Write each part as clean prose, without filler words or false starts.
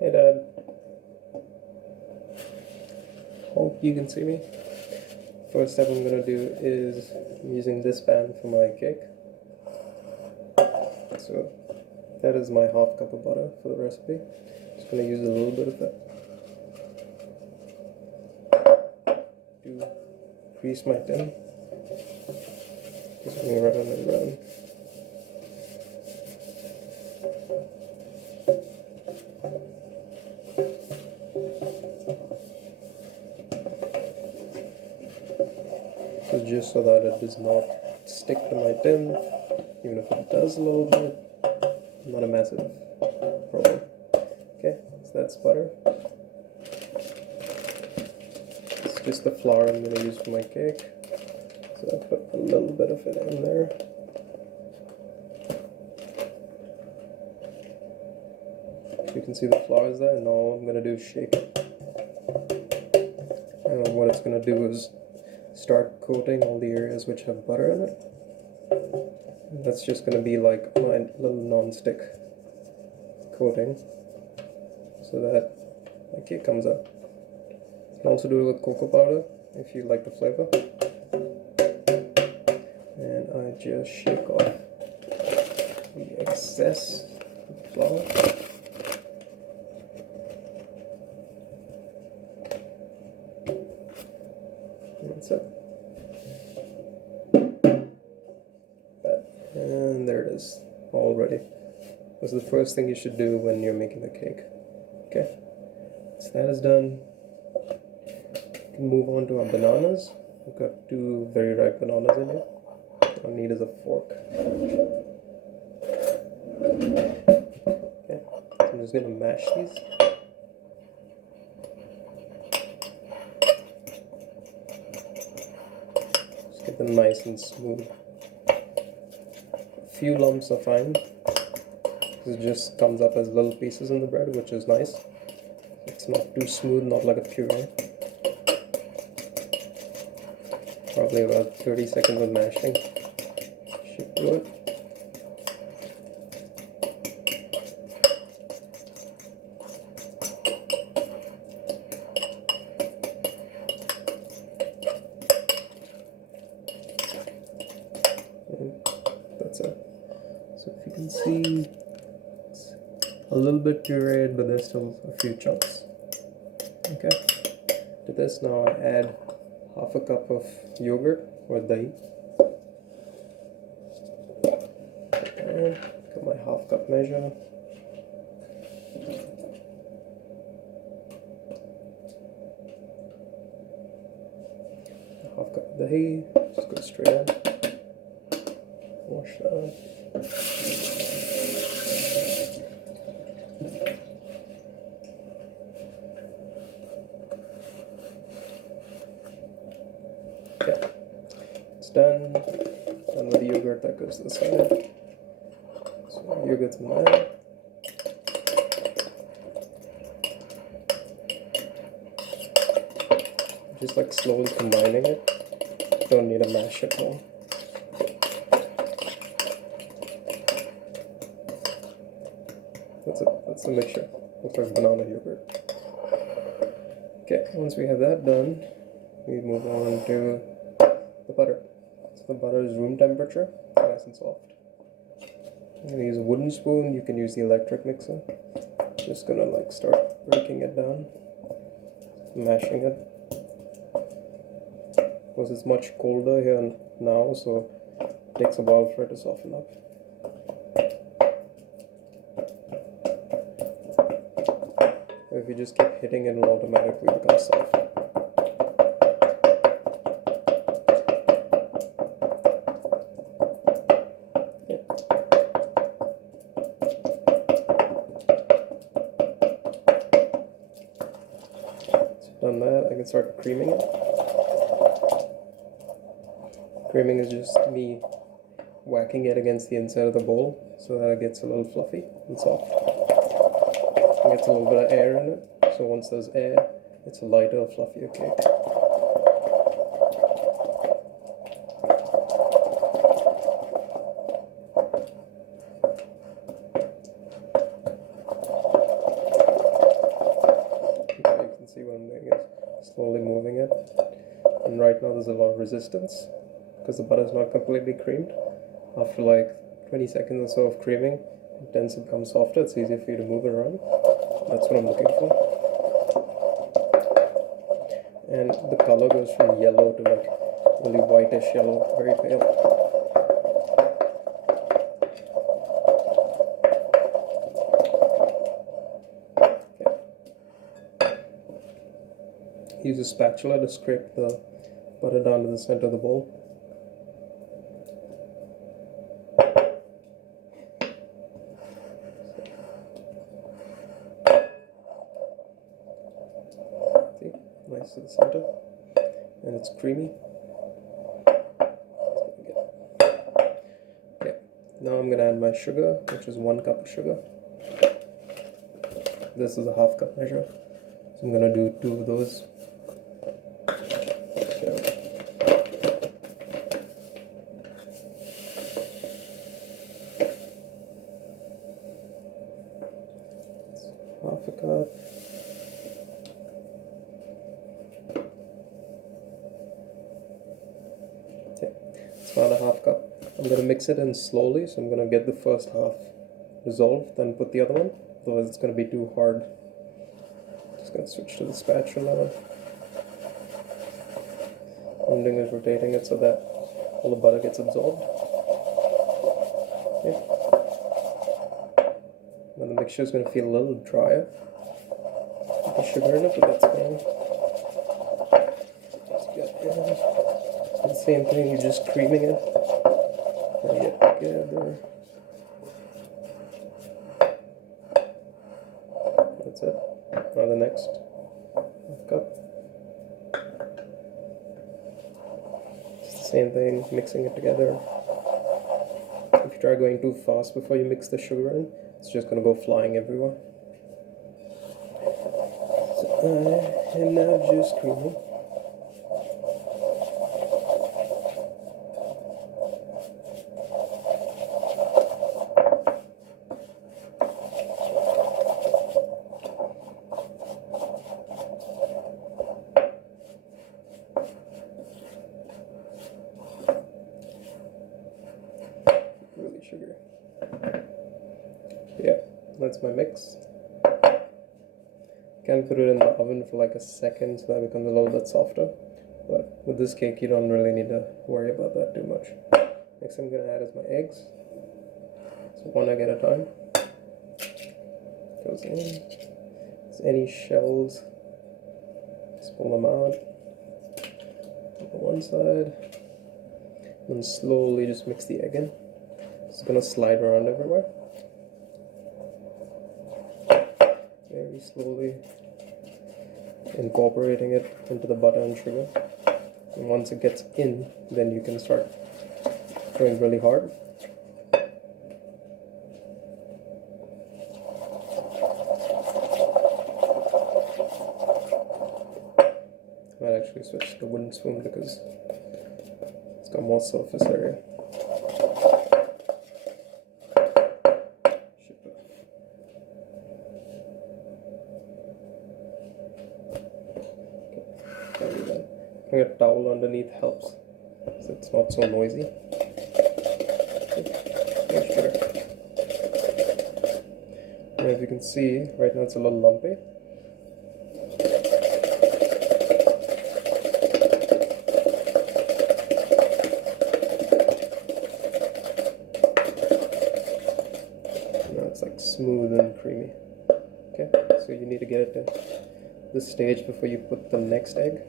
Hey Dad, hope you can see me. First step I'm gonna do is using this pan for my cake. So that is my half cup of butter for the recipe. Just gonna use a little bit of that to grease my tin. Just going round and round. So just so that it does not stick to my tin, even if it does a little bit, not a massive problem. Okay, so that's butter. It's just the flour I'm going to use for my cake. So I'll put a little bit of it in there. You can see the flour is there, and all I'm going to do is shake it. And what it's going to do is start coating all the areas which have butter in it. And that's just going to be like my little non-stick coating so that my cake comes out. You can also do it with cocoa powder if you like the flavor. And I just shake off the excess flour. That's it. And there it is, all ready. This is the first thing you should do when you're making the cake. Okay, so that is done. You can move on to our bananas. We've got 2 very ripe bananas in here. All I need is a fork. Okay, so I'm just gonna mash these. Just get them nice and smooth. A few lumps are fine. It just comes up as little pieces in the bread, which is nice. It's not too smooth, not like a puree. Probably about 30 seconds of mashing should do it. And that's it. So if you can see, it's a little bit pureed, but there's still a few chunks. Okay. To this now I add half a cup of yogurt or dahi. And got my half cup measure. Half cup of dahi, just go straight in. Wash that. Okay, it's done. Done with the yogurt, that goes to the side. So yogurt's in there. Just like slowly combining it. Don't need to mash it more. That's it. That's the mixture. Looks like banana yogurt. Okay, once we have that done, we move on to the butter. So the butter is room temperature, nice and soft. I'm gonna use a wooden spoon. You can use the electric mixer. Just gonna like start breaking it down, mashing it. Because it's much colder here now, so it takes a while for it to soften up. If you just keep hitting it, it'll automatically become soft. Done that, I can start creaming it. Creaming is just me whacking it against the inside of the bowl so that it gets a little fluffy and soft. It gets a little bit of air in it, so once there's air, it's a lighter, fluffier cake. moving it. And right now there's a lot of resistance because the butter is not completely creamed. After like 20 seconds or so of creaming, it tends to become softer. It's easier for you to move it around. That's what I'm looking for. And the color goes from yellow to like really whitish yellow, very pale. Okay. Use a spatula to scrape the butter down to the center of the bowl. See, nice to the center, and it's creamy. Okay, now I'm gonna add my sugar, which is 1 cup of sugar. This is a half cup measure, so I'm gonna do 2 of those. Half a cup. Okay, it's about a half cup. I'm going to mix it in slowly, so I'm going to get the first half dissolved, then put the other one, otherwise it's going to be too hard. Just going to switch to the spatula. I'm doing is rotating it so that all the butter gets absorbed. Okay. Now the mixture is going to feel a little drier. Put the sugar in it, but that's fine. The same thing, you're just creaming it. Bring it together. That's it. Now the next cup. It's the same thing, mixing it together. If you try going too fast before you mix the sugar in, it's just going to go flying everywhere. So I am now just creaming. Really sugar. Yeah, that's my mix. Can put it in the oven for like a second so that it becomes a little bit softer. But with this cake, you don't really need to worry about that too much. Next I'm going to add is my eggs. So 1 egg at a time. Goes in. There's any shells, just pull them out. On one side. And slowly just mix the egg in. It's going to slide around everywhere. Very slowly incorporating it into the butter and sugar. And once it gets in, then you can start going really hard. I might actually switch to the wooden spoon because it's got more surface area. Putting a towel underneath helps, so it's not so noisy. Sure. And as you can see, right now it's a little lumpy. Now it's like smooth and creamy. Okay, so you need to get it to this stage before you put the next egg.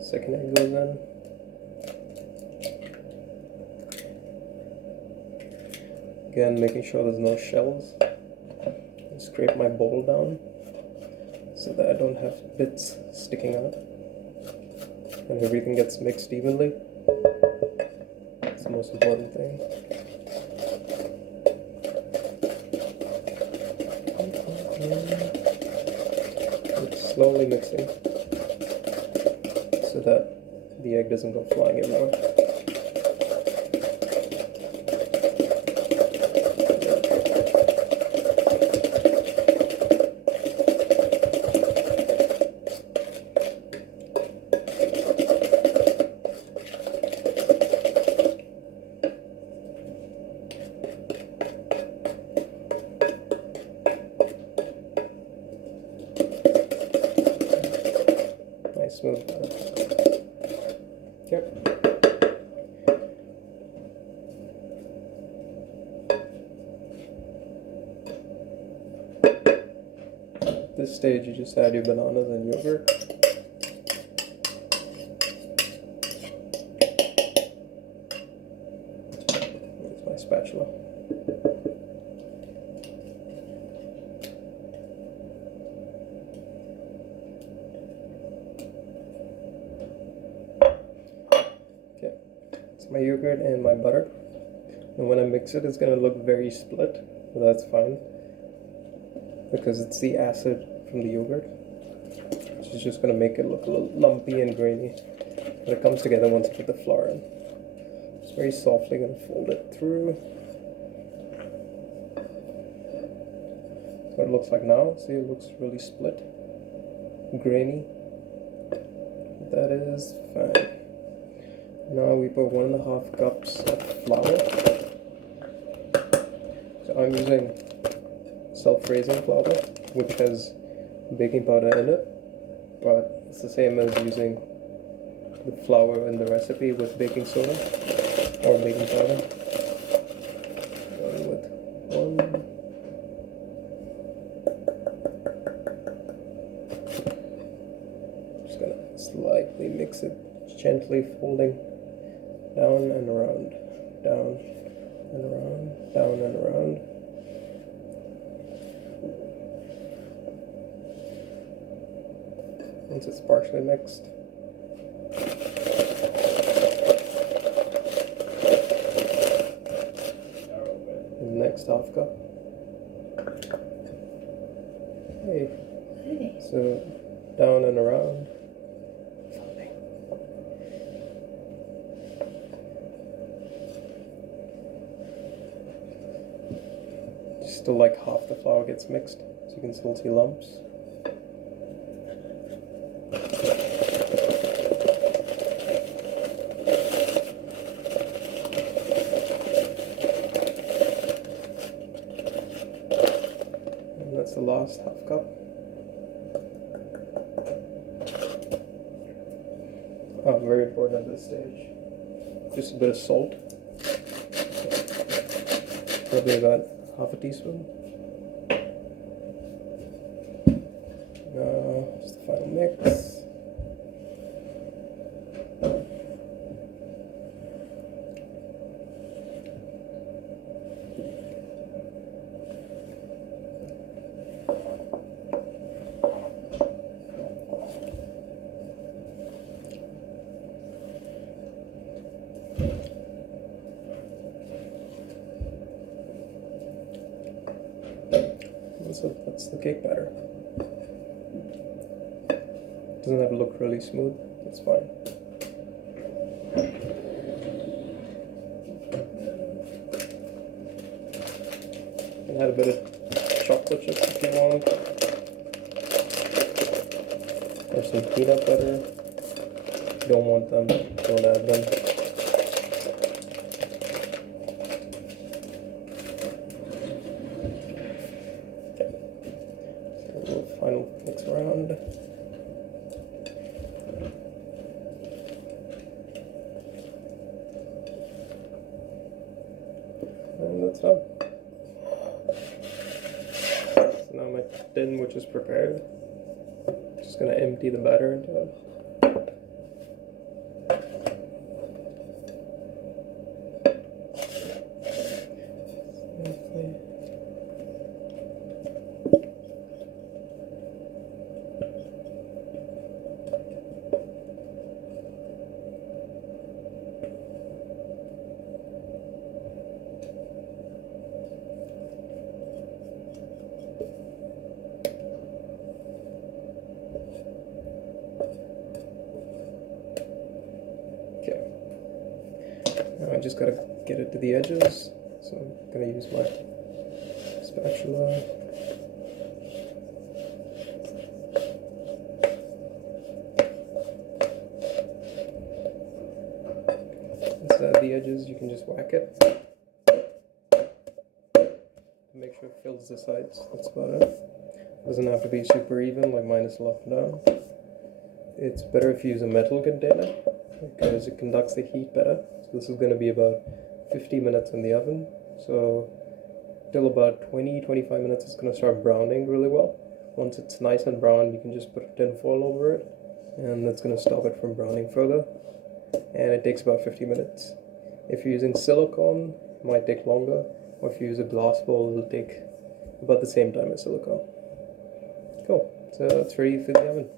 Second egg goes in. Again, making sure there's no shells. I scrape my bowl down so that I don't have bits sticking out. And everything gets mixed evenly. That's the most important thing. It's slowly mixing so that the egg doesn't go flying everywhere. smooth batter. Yep. At this stage, you just add your bananas and yogurt. Here's my spatula. Okay, it's my yogurt and my butter. And when I mix it, it's gonna look very split, but that's fine because it's the acid from the yogurt, which is just gonna make it look a little lumpy and grainy. But it comes together once you put the flour in. Just very softly gonna fold it through. That's what it looks like now. See, it looks really split, grainy. That is fine. Now we put 1.5 cups of flour. So I'm using self-raising flour, which has baking powder in it, but it's the same as using the flour in the recipe with baking soda or baking powder. Going with 1. Just gonna slightly mix it, gently folding down and around, down and around, down and around. Once it's partially mixed, the next half cup. Hey. So down and around. Still like half the flour gets mixed, so you can still see lumps. And that's the last half cup. Oh, very important at this stage. Just a bit of salt. Probably about half a teaspoon. Just the final mix. So that's the cake batter. Doesn't have to look really smooth, that's fine. You can add a bit of chocolate chips if you want, or some peanut butter. If you don't want them, don't add them. Final mix around. And that's done. So now my tin, which is prepared, just gonna empty the batter into it. I just gotta get it to the edges, so I'm gonna use my spatula. Instead of the edges, you can just whack it. Make sure it fills the sides, that's about it. Doesn't have to be super even, like mine is left down. it's better if you use a metal container because it conducts the heat better. So this is going to be about 50 minutes in the oven. So till about 20-25 minutes it's going to start browning really well. Once it's nice and brown, you can just put a tin foil over it, and that's going to stop it from browning further. And it takes about 50 minutes. If you're using silicone, it might take longer, or if you use a glass bowl, it'll take about the same time as silicone. Cool, so it's ready for the oven.